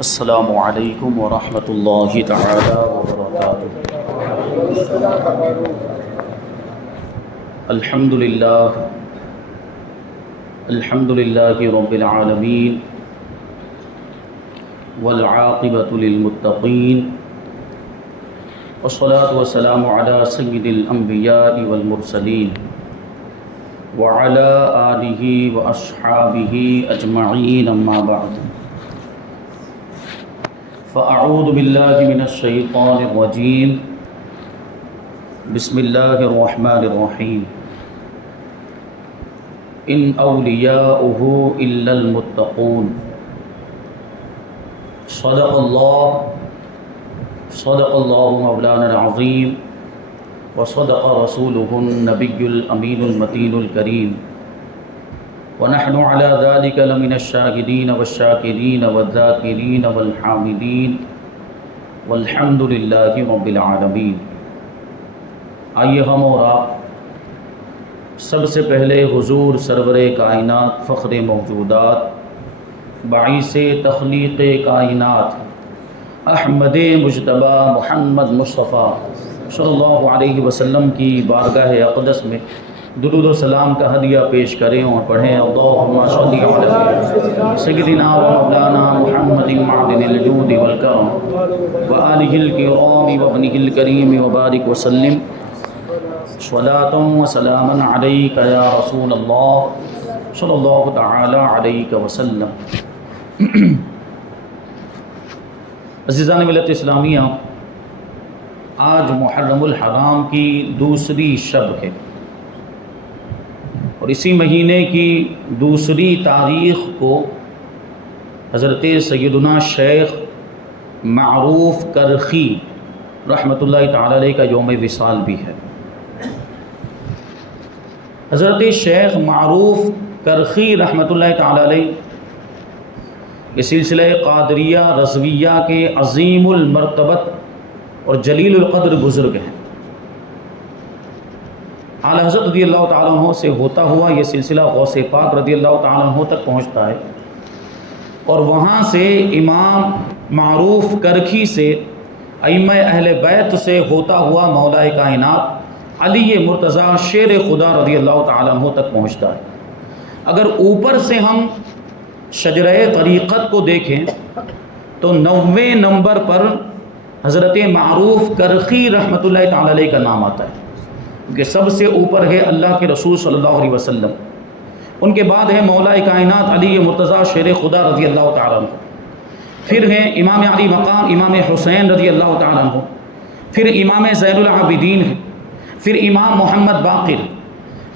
السلام علیکم ورحمۃ اللہ تعالی وبرکاتہ۔ الحمد للہ رب العالمین والعاقبۃ للمتقین والصلاة والسلام علی سید الانبیاء والمرسلین وعلی آلہ واصحابہ اجمعین، اما بعد فاعوذ باللہ من الشیطان الرجیم، بسم اللہ الرحمن الرحیم۔ ان اولیاؤہ الا المتقون۔ صدق اللہ مولانا العظیم وصدق رسولہ النبی الامین المتین الکریم، ونحن على ذلك لمن الشاهدين والشاكرين والذاكرين والحامدين والحمد لله رب العالمین۔ آئیے ہم اور آپ سب سے پہلے حضور سرور کائنات فخر موجودات باعث تخلیق کائنات احمد مجتبی محمد مصطفیٰ صلی اللہ علیہ وسلم کی بارگاہ اقدس میں درود و سلام کا ہدیہ پیش کریں اور پڑھیں اللہم صلی علی سیدنا و مولانا محمد معدن الجود والکرم وآلہ الکرام وابنہ الکریم وبارک وسلم صلاۃ و سلاما علیک یا رسول اللہ صلی اللہ تعالی علیہ وسلم۔ عزیزان ملت اسلامیہ، آج محرم الحرام کی دوسری شب ہے اور اسی مہینے کی دوسری تاریخ کو حضرت سیدنا شیخ معروف کرخی رحمۃ اللہ تعالی علیہ کا یوم وصال بھی ہے۔ حضرت شیخ معروف کرخی رحمۃ اللہ تعالی علیہ یہ سلسلہ قادریہ رضویہ کے عظیم المرتبت اور جلیل القدر بزرگ ہیں۔ اعلیٰ حضرت رضی اللہ تعالیٰ عنہ سے ہوتا ہوا یہ سلسلہ غوث پاک رضی اللہ تعالیٰ عنہ تک پہنچتا ہے، اور وہاں سے امام معروف کرخی سے ائمہ اہل بیت سے ہوتا ہوا مولا کائنات علی مرتضیٰ شیر خدا رضی اللہ تعالیٰ عنہ تک پہنچتا ہے۔ اگر اوپر سے ہم شجرہ طریقت کو دیکھیں تو 90 نمبر پر حضرت معروف کرخی رحمۃ اللہ تعالی علیہ کا نام آتا ہے، کہ سب سے اوپر ہے اللہ کے رسول صلی اللہ علیہ وسلم، ان کے بعد ہے مولا کائنات علی مرتضیٰ شیر خدا رضی اللہ تعالیٰ عنہ، پھر ہیں امام علی مقام امام حسین رضی اللہ تعالیٰ عنہ، پھر امام زین العابدین ہیں، پھر امام محمد باقر،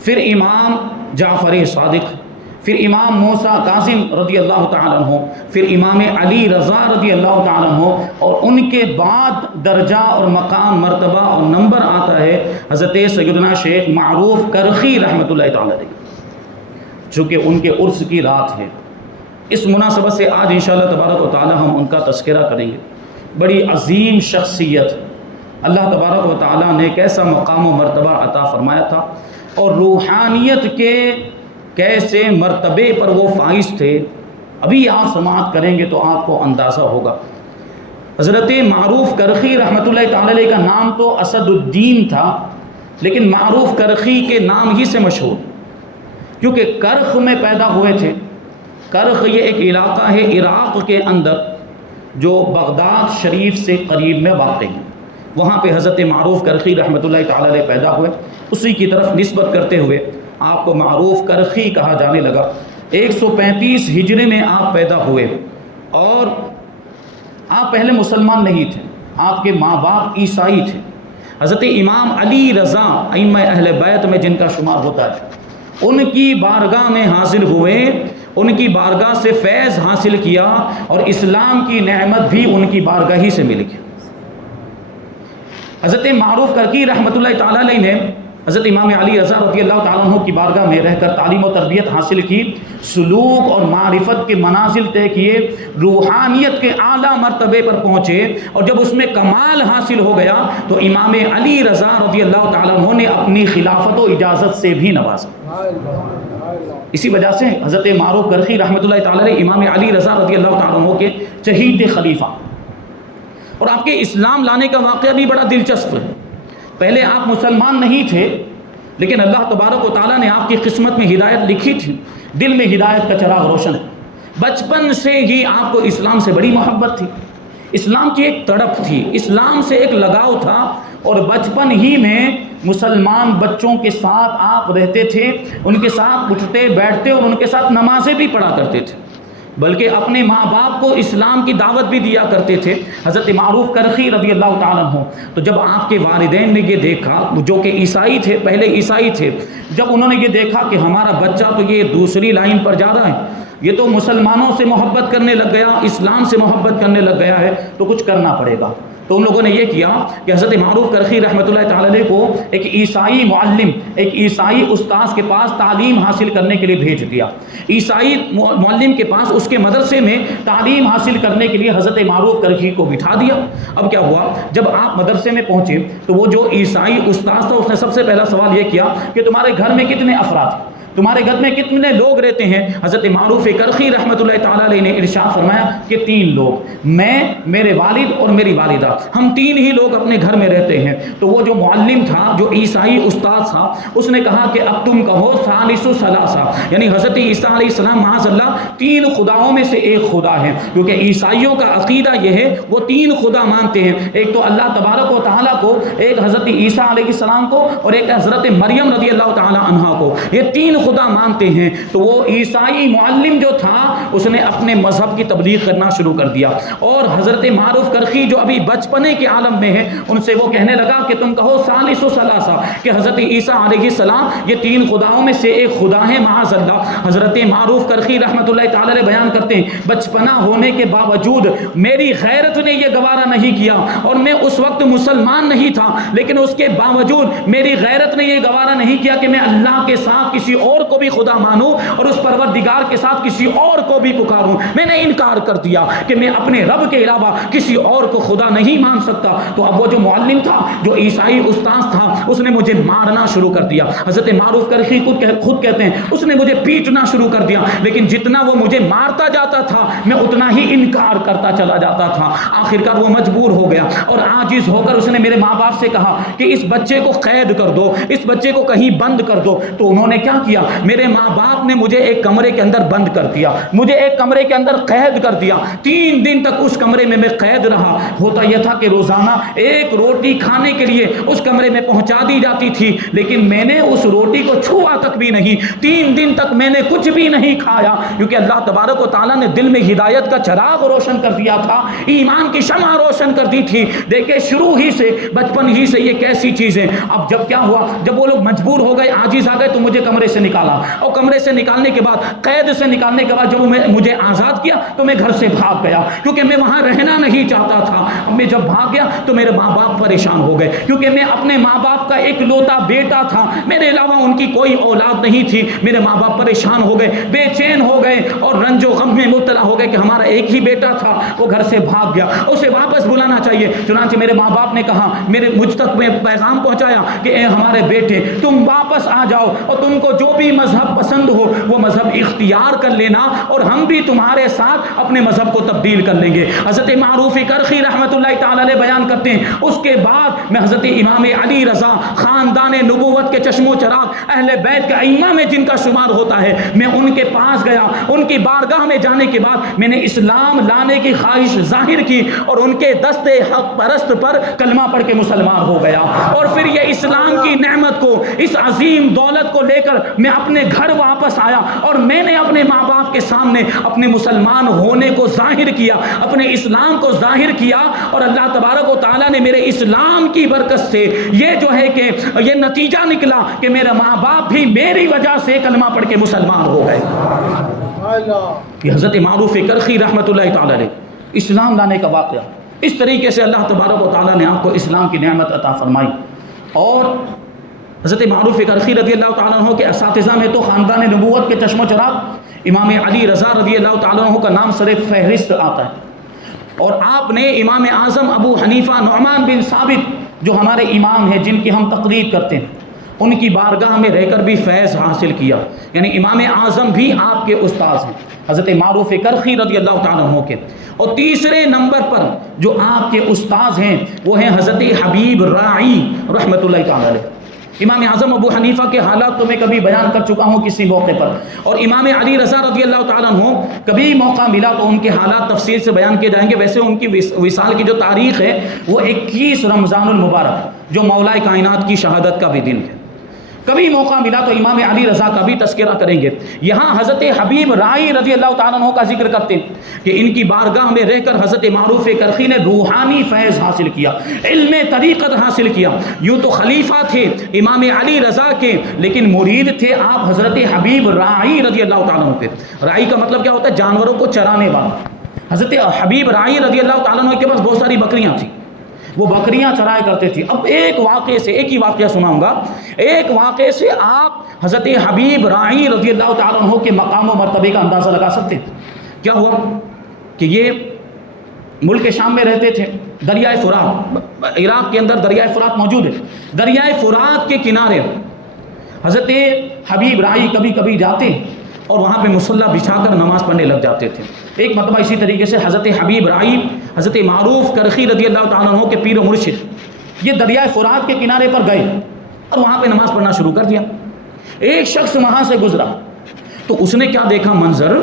پھر امام جعفر صادق، پھر امام موسیٰ کاظم رضی اللہ تعالیٰ عنہ، پھر امام علی رضا رضی اللہ تعالیٰ عنہ، اور ان کے بعد درجہ اور مقام مرتبہ اور نمبر آتا ہے حضرت سیدنا شیخ معروف کرخی رحمۃ اللہ تعالیٰ علیہ، چونکہ ان کے عرس کی رات ہے۔ اس مناسبت سے آج انشاءاللہ تبارک و تعالیٰ ہم ان کا تذکرہ کریں گے۔ بڑی عظیم شخصیت، اللہ تبارک و تعالیٰ نے کیسا مقام و مرتبہ عطا فرمایا تھا، اور روحانیت کے کیسے مرتبے پر وہ فائز تھے، ابھی آپ سماعت کریں گے تو آپ کو اندازہ ہوگا۔ حضرت معروف کرخی رحمۃ اللہ تعالی علیہ کا نام تو اسد الدین تھا، لیکن معروف کرخی کے نام ہی سے مشہور، کیونکہ کرخ میں پیدا ہوئے تھے۔ کرخ یہ ایک علاقہ ہے عراق کے اندر جو بغداد شریف سے قریب میں واقع ہے، وہاں پہ حضرت معروف کرخی رحمۃ اللہ تعالی علیہ پیدا ہوئے، اسی کی طرف نسبت کرتے ہوئے آپ کو معروف کرخی کہا جانے لگا۔ 135 ہجری میں آپ پیدا ہوئے، اور آپ پہلے مسلمان نہیں تھے، آپ کے ماں باپ عیسائی تھے۔ حضرت امام علی رضا ائمہ اہل بیت میں جن کا شمار ہوتا ہے، ان کی بارگاہ میں حاضر ہوئے، ان کی بارگاہ سے فیض حاصل کیا، اور اسلام کی نعمت بھی ان کی بارگاہ ہی سے مل گئی۔ حضرت معروف کرخی رحمۃ اللہ تعالیٰ علیہ نے حضرت امام علی رضا رضی اللہ تعالیٰ عنہ کی بارگاہ میں رہ کر تعلیم و تربیت حاصل کی، سلوک اور معرفت کے منازل طے کیے، روحانیت کے اعلیٰ مرتبے پر پہنچے، اور جب اس میں کمال حاصل ہو گیا تو امام علی رضا رضی اللہ تعالیٰ عنہ نے اپنی خلافت و اجازت سے بھی نوازا۔ اسی وجہ سے حضرت معروف کرخی رحمۃ اللہ تعالی علیہ امام علی رضا رضی اللہ تعالیٰ عنہ کے چہیتے خلیفہ، اور آپ کے اسلام لانے کا واقعہ بھی بڑا دلچسپ ہے۔ پہلے آپ مسلمان نہیں تھے، لیکن اللہ تبارک و تعالیٰ نے آپ کی قسمت میں ہدایت لکھی تھی، دل میں ہدایت کا چراغ روشن ہے۔ بچپن سے ہی آپ کو اسلام سے بڑی محبت تھی، اسلام کی ایک تڑپ تھی، اسلام سے ایک لگاؤ تھا، اور بچپن ہی میں مسلمان بچوں کے ساتھ آپ رہتے تھے، ان کے ساتھ اٹھتے بیٹھتے اور ان کے ساتھ نمازیں بھی پڑھا کرتے تھے، بلکہ اپنے ماں باپ کو اسلام کی دعوت بھی دیا کرتے تھے، حضرت معروف کرخی رضی اللہ تعالیٰ عنہ۔ تو جب آپ کے والدین نے یہ دیکھا، جو کہ عیسائی تھے، پہلے عیسائی تھے، جب انہوں نے یہ دیکھا کہ ہمارا بچہ تو یہ دوسری لائن پر جا رہا ہے، یہ تو مسلمانوں سے محبت کرنے لگ گیا، اسلام سے محبت کرنے لگ گیا ہے، تو کچھ کرنا پڑے گا۔ تو ان لوگوں نے یہ کیا کہ حضرت معروف کرخی رحمۃ اللہ تعالی علیہ کو ایک عیسائی معلم، ایک عیسائی استاذ کے پاس تعلیم حاصل کرنے کے لیے بھیج دیا۔ عیسائی معلم کے پاس، اس کے مدرسے میں تعلیم حاصل کرنے کے لیے حضرت معروف کرخی کو بٹھا دیا۔ اب کیا ہوا، جب آپ مدرسے میں پہنچے تو وہ جو عیسائی استاذ تھا، اس نے سب سے پہلا سوال یہ کیا کہ تمہارے گھر میں کتنے افراد ہیں، تمہارے گھر میں کتنے لوگ رہتے ہیں؟ حضرت معروف کرخی رحمۃ اللہ تعالیٰ علیہ نے ارشاد فرمایا کہ 3 لوگ، میں، میرے والد اور میری والدہ، ہم 3 ہی لوگ اپنے گھر میں رہتے ہیں۔ تو وہ جو معلم تھا، جو عیسائی استاذ تھا، اس نے کہا کہ اب تم کہو ثالث ثلاثہ، یعنی حضرت عیسیٰ علیہ السلام معاذ اللہ 3 خداؤں میں سے ایک خدا ہے، کیونکہ عیسائیوں کا عقیدہ یہ ہے، وہ 3 خدا مانتے ہیں، ایک تو اللہ تبارک و تعالیٰ کو، ایک حضرت عیسیٰ علیہ السلام کو، اور ایک حضرت مریم رضی اللہ تعالیٰ عنہا کو، یہ 3 خدا مانتے ہیں۔ تو وہ عیسائی معلم جو تھا، اس نے اپنے مذہب کی تبلیغ کرنا شروع کر دیا، اور حضرت معروف کرخی جو ابھی بچپنے کے عالم میں ہے، ان سے وہ کہنے لگا کہ تم کہو ثالث و ثلاثہ، کہ حضرت عیسیٰ علیہ السلام یہ 3 خداؤں میں سے ایک خدا ہے معاذ اللہ۔ حضرت معروف کرخی رحمۃ اللہ تعالی علیہ بیان کرتے ہیں، بچپنا ہونے کے باوجود میری غیرت نے یہ گوارا نہیں کیا، اور میں اس وقت مسلمان نہیں تھا، لیکن اس کے باوجود میری غیرت نے یہ گوارا نہیں کیا کہ میں اللہ کے ساتھ کسی اور کو بھی خدا مانوں، اور اس پروردگار کے ساتھ کسی اور کو بھی پکاروں۔ میں نے انکار کر دیا کہ میں اپنے رب کے علاوہ کسی اور کو خدا نہیں مان سکتا۔ تو اب وہ جو معلم تھا، جو عیسائی استاذ تھا، اس نے مجھے مارنا شروع کر دیا۔ حضرت معروف کرخی خود کہتے ہیں، اس نے مجھے پیٹنا شروع کر دیا، لیکن جتنا وہ مجھے مارتا جاتا تھا، میں اتنا ہی انکار کرتا چلا جاتا تھا۔ آخرکار وہ مجبور ہو گیا، اور عاجز ہو کر اس نے میرے ماں باپ سے کہا کہ اس بچے کو قید کر دو، اس بچے کو کہیں بند کر دو۔ تو انہوں نے کیا کیا، میرے ماں باپ نے مجھے ایک کمرے کے اندر بند کر دیا، مجھے ایک کمرے کے اندر قید کر دیا۔ 3 دن تک اس کمرے میں قید رہا۔ ہوتا یہ تھا کہ روزانہ ایک روٹی کھانے کے لیے اس کمرے میں پہنچا دی جاتی تھی، لیکن میں نے اس روٹی کو چھوا تک بھی نہیں۔ 3 دن تک میں نے کچھ بھی نہیں کھایا، کیونکہ اللہ تبارک و تعالیٰ نے دل میں ہدایت کا چراغ روشن کر دیا تھا، ایمان کی شمع روشن کر دی تھی۔ دیکھیں شروع ہی سے، بچپن ہی سے یہ کیسی چیزیں۔ اب جب کیا ہوا، جب وہ لوگ مجبور ہو گئے، عاجز آ گئے، تو مجھے کمرے سے نکالا، اور کمرے سے نکالنے کے بعد، قید سے نکالنے کے بعد جب مجھے آزاد کیا تو میں گھر سے بھاگ گیا، کیونکہ میں وہاں رہنا نہیں چاہتا تھا۔ میں جب بھاگ گیا تو میرے ماں باپ پریشان ہو گئے، کیونکہ میں اپنے ماں باپ کا ایک لوتا بیٹا تھا، میرے علاوہ ان کی کوئی اولاد نہیں تھی۔ میرے ماں باپ پریشان ہو گئے، بے چین ہو گئے، اور رنج و غم میں مبتلا ہو گئے کہ ہمارا ایک ہی بیٹا تھا، وہ گھر سے بھاگ گیا، اسے واپس بلانا چاہیے۔ چنانچہ میرے ماں باپ نے کہا، مجھ تک میں پیغام پہنچایا کہ اے ہمارے بیٹے، تم واپس آ جاؤ، اور تم کو جو بھی مذہب پسند ہو وہ مذہب اختیار کر لینا، اور ہم بھی تمہارے ساتھ اپنے مذہب کو تبدیل کر لیں گے۔ حضرت معروف کرخی رحمۃ اللہ تعالی علیہ بیان کرتے ہیں، اس کے بعد میں حضرت امام علی رضا، خاندان نبوت کے چشم و چراغ، اہل بیت کے ائمہ میں جن کا شمار ہوتا ہے، میں ان کے پاس گیا۔ ان کی بارگاہ میں جانے کے بعد میں نے اسلام لانے کی خواہش ظاہر کی، اور ان کے دست حق پرست پر کلمہ پڑھ کے مسلمان ہو گیا۔ اور پھر یہ اسلام کی نعمت کو، اس عظیم دولت کو لے کر میں اپنے گھر واپس آیا، اور میں نے اپنے ماں باپ کے سامنے اپنے مسلمان ہونے کو ظاہر کیا، اپنے اسلام کو ظاہر کیا، اور اللہ تبارک و تعالیٰ نے میرے اسلام کی برکت سے یہ جو ہے کہ یہ نتیجہ نکلا کہ میرے ماں باپ بھی میری وجہ سے کلمہ پڑھ کے مسلمان ہو گئے۔ یہ حضرت معروف کرخی رحمۃ اللہ تعالی علیہ اسلام لانے کا واقعہ، اس طریقے سے اللہ تبارک و تعالیٰ نے آپ کو اسلام کی نعمت عطا فرمائی۔ اور حضرت معروف کرخی رضی اللہ تعالیٰ عنہ کے اساتذہ میں تو خاندان نبوت کے چشم و چراغ امام علی رضا رضی اللہ تعالیٰ عنہ کا نام سر فہرست آتا ہے، اور آپ نے امام اعظم ابو حنیفہ نعمان بن ثابت جو ہمارے امام ہیں، جن کی ہم تقلید کرتے ہیں، ان کی بارگاہ میں رہ کر بھی فیض حاصل کیا، یعنی امام اعظم بھی آپ کے استاذ ہیں حضرت معروف کرخی رضی اللہ تعالیٰ عنہ کے۔ اور تیسرے نمبر پر جو آپ کے استاذ ہیں وہ ہیں حضرت حبیب راعی رحمۃ اللہ تعالیٰ علیہ۔ امام اعظم ابو حنیفہ کے حالات تو میں کبھی بیان کر چکا ہوں کسی موقع پر، اور امام علی رضا رضی اللہ تعالیٰ عنہ کبھی موقع ملا تو ان کے حالات تفصیل سے بیان کیے جائیں گے۔ ویسے ان کی وصال کی جو تاریخ ہے وہ 21 رمضان المبارک جو مولا کائنات کی شہادت کا بھی دن ہے۔ کبھی موقع ملا تو امام علی رضا کا بھی تذکرہ کریں گے۔ یہاں حضرت حبیب راعی رضی اللہ تعالیٰ عنہ کا ذکر کرتے ہیں کہ ان کی بارگاہ میں رہ کر حضرت معروف کرخی نے روحانی فیض حاصل کیا، علم طریقت حاصل کیا۔ یوں تو خلیفہ تھے امام علی رضا کے، لیکن مرید تھے آپ حضرت حبیب راعی رضی اللہ تعالیٰ عنہ کے۔ راعی کا مطلب کیا ہوتا ہے؟ جانوروں کو چرانے والا۔ حضرت حبیب راعی رضی اللہ تعالیٰ عنہ کے پاس بہت ساری بکریاں تھیں، وہ بکریاں چرایا کرتے تھے۔ اب ایک واقعے سے، ایک ہی واقعہ سناؤں گا، ایک واقعے سے آپ حضرت حبیب راعی رضی اللہ تعالیٰ عنہ کے مقام و مرتبے کا اندازہ لگا سکتے ہیں۔ کیا ہوا کہ یہ ملک شام میں رہتے تھے، دریائے فرات، عراق کے اندر دریائے فرات موجود ہے۔ دریائے فرات کے کنارے حضرت حبیب راعی کبھی کبھی جاتے اور وہاں پہ مصلی بچھا کر نماز پڑھنے لگ جاتے تھے۔ ایک مرتبہ اسی طریقے سے حضرت حبیب راعی حضرت معروف کرخی رضی اللہ تعالیٰ عنہ کے پیر و مرشد یہ دریائے فرات کے کنارے پر گئے اور وہاں پہ نماز پڑھنا شروع کر دیا۔ ایک شخص وہاں سے گزرا تو اس نے کیا دیکھا منظر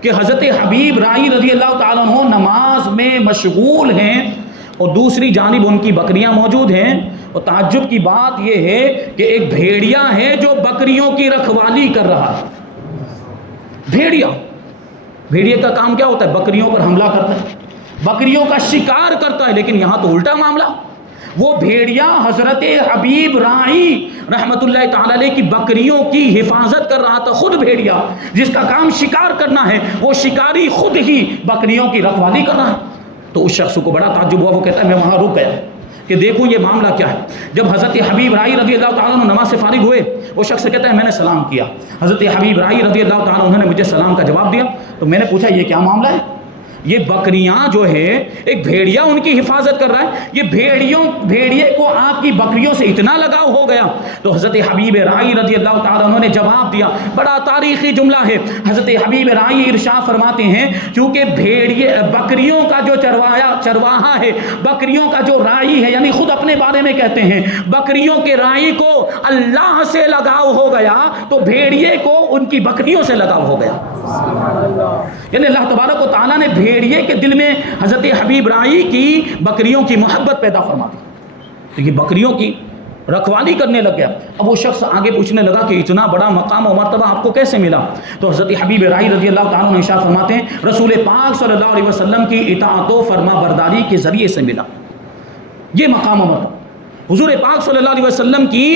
کہ حضرت حبیب راعی رضی اللہ تعالیٰ عنہ نماز میں مشغول ہیں اور دوسری جانب ان کی بکریاں موجود ہیں۔ اور تعجب کی بات یہ ہے کہ ایک بھیڑیا ہے جو بکریوں کی رکھوالی کر رہا ہے۔ بھیڑیے کا کام کیا ہوتا ہے؟ بکریوں پر حملہ کرتا ہے، بکریوں کا شکار کرتا ہے، لیکن یہاں تو الٹا معاملہ۔ وہ بھیڑیا حضرت حبیب راعی رحمت اللہ تعالی علیہ کی بکریوں کی حفاظت کر رہا تھا۔ خود بھیڑیا جس کا کام شکار کرنا ہے، وہ شکاری خود ہی بکریوں کی رکھوالی کر رہا ہے۔ تو اس شخص کو بڑا تعجب ہوا، وہ کہتا ہے میں وہاں رک گیا کہ دیکھوں یہ معاملہ کیا ہے۔ جب حضرت حبیب راعی رضی اللہ تعالیٰ عنہ نماز سے فارغ ہوئے، وہ شخص کہتا ہے میں نے سلام کیا، حضرت حبیب راعی رضی اللہ تعالیٰ عنہ نے مجھے سلام کا جواب دیا، تو میں نے پوچھا یہ کیا معاملہ ہے؟ یہ بکریاں جو ہے ایک بھیڑیا ان کی حفاظت کر رہا ہے، یہ بھیڑیے کو آپ کی بکریوں سے اتنا لگاؤ ہو گیا؟ تو حضرت حبیب راعی رضی اللہ تعالیٰ عنہ نے جواب دیا، بڑا تاریخی جملہ ہے۔ حضرت حبیب راعی ارشاد فرماتے ہیں کیونکہ بکریوں کا جو چرواہا ہے، بکریوں کا جو راعی ہے، یعنی خود اپنے بارے میں کہتے ہیں بکریوں کے راعی کو اللہ سے لگاؤ ہو گیا تو بھیڑیے کو ان کی بکریوں سے لگاؤ ہو گیا۔ یعنی اللہ تبارک و تعالیٰ نے بھیڑیے کے دل میں حضرت حبیب راعی کی بکریوں کی محبت پیدا فرما دی، تو یہ بکریوں کی رکھوالی کرنے لگ گیا۔ اب وہ شخص آگے پوچھنے لگا کہ اتنا بڑا مقام و مرتبہ آپ کو کیسے ملا؟ تو حضرت حبیب راعی رضی اللہ تعالیٰ عنہ ارشاد فرماتے ہیں رسول پاک صلی اللہ علیہ وسلم کی اطاعت و فرما برداری کے ذریعے سے ملا یہ مقام و مرتبہ۔ حضور پاک صلی اللہ علیہ وسلم کی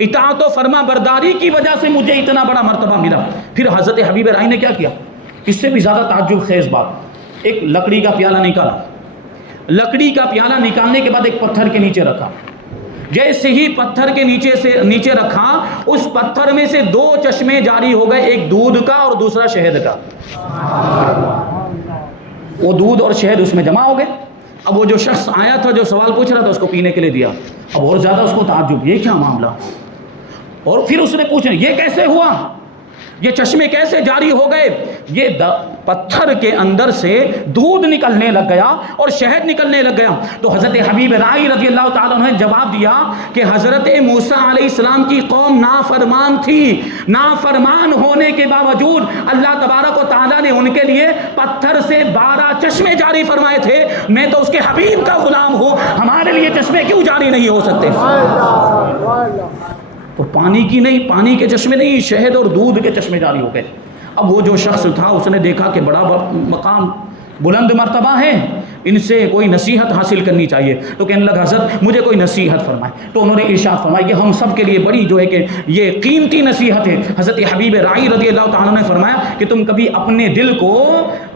اطاعت و فرما برداری کی وجہ سے مجھے اتنا بڑا مرتبہ ملا۔ پھر حضرت حبیب راعی نے کیا کیا؟ اس سے بھی زیادہ تعجب خیز بات، ایک لکڑی کا پیالہ نکالا، لکڑی کا پیالہ نکالنے کے بعد ایک پتھر کے نیچے رکھا، جیسے ہی پتھر کے نیچے رکھا اس پتھر میں سے دو چشمے جاری ہو گئے، ایک دودھ کا اور دوسرا شہد کا۔ وہ دودھ اور شہد اس میں جمع ہو گئے۔ اب وہ جو شخص آیا تھا جو سوال پوچھ رہا تھا اس کو پینے کے لیے دیا، اب اور زیادہ اس کو تعجب، یہ کیا معاملہ؟ اور پھر اس نے پوچھا یہ کیسے ہوا، یہ چشمے کیسے جاری ہو گئے؟ یہ پتھر کے اندر سے دودھ نکلنے لگ گیا اور شہد نکلنے لگ گیا۔ تو حضرت حبیب راعی رضی اللہ تعالیٰ عنہ نے جواب دیا کہ حضرت موسیٰ علیہ السلام کی قوم نافرمان تھی، نافرمان ہونے کے باوجود اللہ تبارک و تعالیٰ نے ان کے لیے پتھر سے 12 چشمے جاری فرمائے تھے۔ میں تو اس کے حبیب کا غلام ہوں، ہمارے لیے چشمے کیوں جاری نہیں ہو سکتے؟ تو پانی کی نہیں، پانی کے چشمے نہیں، شہد اور دودھ کے چشمے جاری ہو گئے۔ اب وہ جو شخص تھا اس نے دیکھا کہ بڑا مقام بلند مرتبہ ہے، ان سے کوئی نصیحت حاصل کرنی چاہیے، تو کہنے لگا حضرت مجھے کوئی نصیحت فرمائے۔ تو انہوں نے ارشاد فرمایا، یہ ہم سب کے لیے بڑی جو ہے کہ یہ قیمتی نصیحت ہے۔ حضرت حبیب راعی رضی اللہ تعالیٰ نے فرمایا کہ تم کبھی اپنے دل کو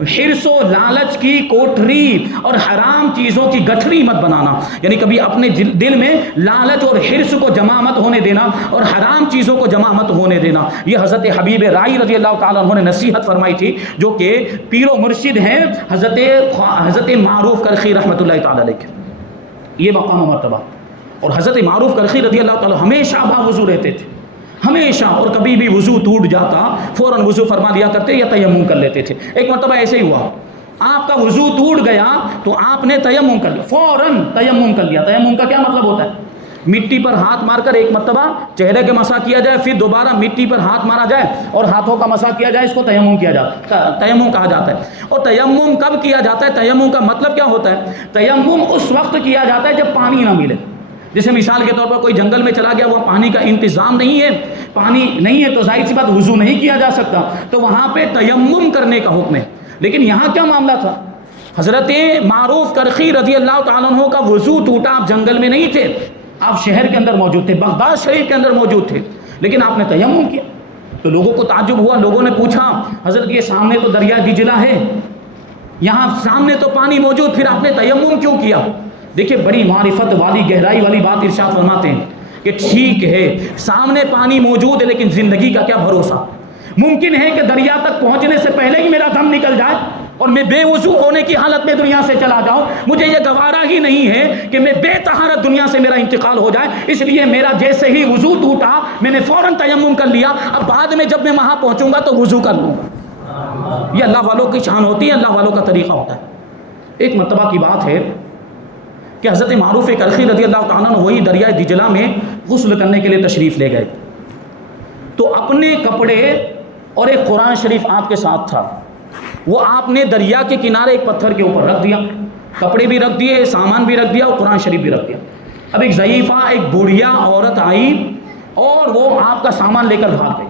حرص و لالچ کی کوٹری اور حرام چیزوں کی گٹھری مت بنانا، یعنی کبھی اپنے دل میں لالچ اور حرص کو جمع مت ہونے دینا اور حرام چیزوں کو جمع مت ہونے دینا۔ یہ حضرت حبیب راعی رضی اللہ تعالیٰ عنہ نے نصیحت فرمائی تھی، جو کہ پیر و مرشد ہیں حضرت معروف کرخی رحمۃ اللہ تعالیٰ علیہ۔ یہ مقام و مرتبہ۔ اور حضرت معروف کرخی رضی اللہ تعالیٰ ہمیشہ باوضو رہتے تھے، ہمیشہ، اور کبھی بھی وضو ٹوٹ جاتا فوراً وضو فرما لیا کرتے یا تیمم کر لیتے تھے۔ ایک مرتبہ ایسے ہی ہوا، آپ کا وضو ٹوٹ گیا تو آپ نے تیمم کر لیا، فوراً تیمم کر لیا۔ تیمم کا کیا مطلب ہوتا ہے؟ مٹی پر ہاتھ مار کر ایک مرتبہ چہرے کے مسح کیا جائے، پھر دوبارہ مٹی پر ہاتھ مارا جائے اور ہاتھوں کا مسح کیا جائے، اس کو تیمم کیا جاتا ہے، تیمم کہا جاتا ہے۔ اور تیمم کب کیا جاتا ہے؟ تیمم کا مطلب کیا ہوتا ہے؟ تیمم اس وقت کیا جاتا ہے جب پانی نہ ملے۔ جیسے مثال کے طور پر کوئی جنگل میں چلا گیا، وہ پانی کا انتظام نہیں ہے، پانی نہیں ہے تو ظاہر سی بات وضو نہیں کیا جا سکتا، تو وہاں پہ تیمم کرنے کا حکم ہے۔ لیکن یہاں کیا معاملہ تھا؟ حضرت معروف کرخی رضی اللہ تعالیٰ عنہ کا وضو ٹوٹا، آپ جنگل میں نہیں تھے، آپ شہر کے اندر موجود تھے، بغداد شریف کے اندر موجود تھے، لیکن آپ نے تیمم کیا۔ تو لوگوں کو تعجب ہوا، لوگوں نے پوچھا حضرت یہ سامنے تو دریا دجلہ ہے، یہاں سامنے تو پانی موجود، پھر آپ نے تیمم کیوں کیا؟ دیکھیں بڑی معرفت والی گہرائی والی بات ارشاد فرماتے ہیں کہ ٹھیک ہے سامنے پانی موجود ہے، لیکن زندگی کا کیا بھروسہ؟ ممکن ہے کہ دریا تک پہنچنے سے پہلے ہی میرا دم نکل جائے اور میں بے وضو ہونے کی حالت میں دنیا سے چلا جاؤں۔ مجھے یہ گوارا ہی نہیں ہے کہ میں بے طہارت دنیا سے میرا انتقال ہو جائے، اس لیے میرا جیسے ہی وضو ٹوٹا میں نے فوراً تیمم کر لیا، اب بعد میں جب میں وہاں پہنچوں گا تو وضو کر لوں گا۔ یہ اللہ والوں کی شان ہوتی ہے، اللہ والوں کا طریقہ ہوتا ہے۔ ایک مرتبہ کی بات ہے کہ حضرت معروف کرخی رضی اللہ تعالیٰ عنہ وہی دریائے دجلہ میں غسل کرنے کے لیے تشریف لے گئے، تو اپنے کپڑے اور ایک قرآن شریف آپ کے ساتھ تھا، وہ آپ نے دریا کے کنارے ایک پتھر کے اوپر رکھ دیا، کپڑے بھی رکھ دیے، سامان بھی رکھ دیا اور قرآن شریف بھی رکھ دیا۔ اب ایک ضعیفہ، ایک بوڑھیا عورت آئی اور وہ آپ کا سامان لے کر بھاگ گئی۔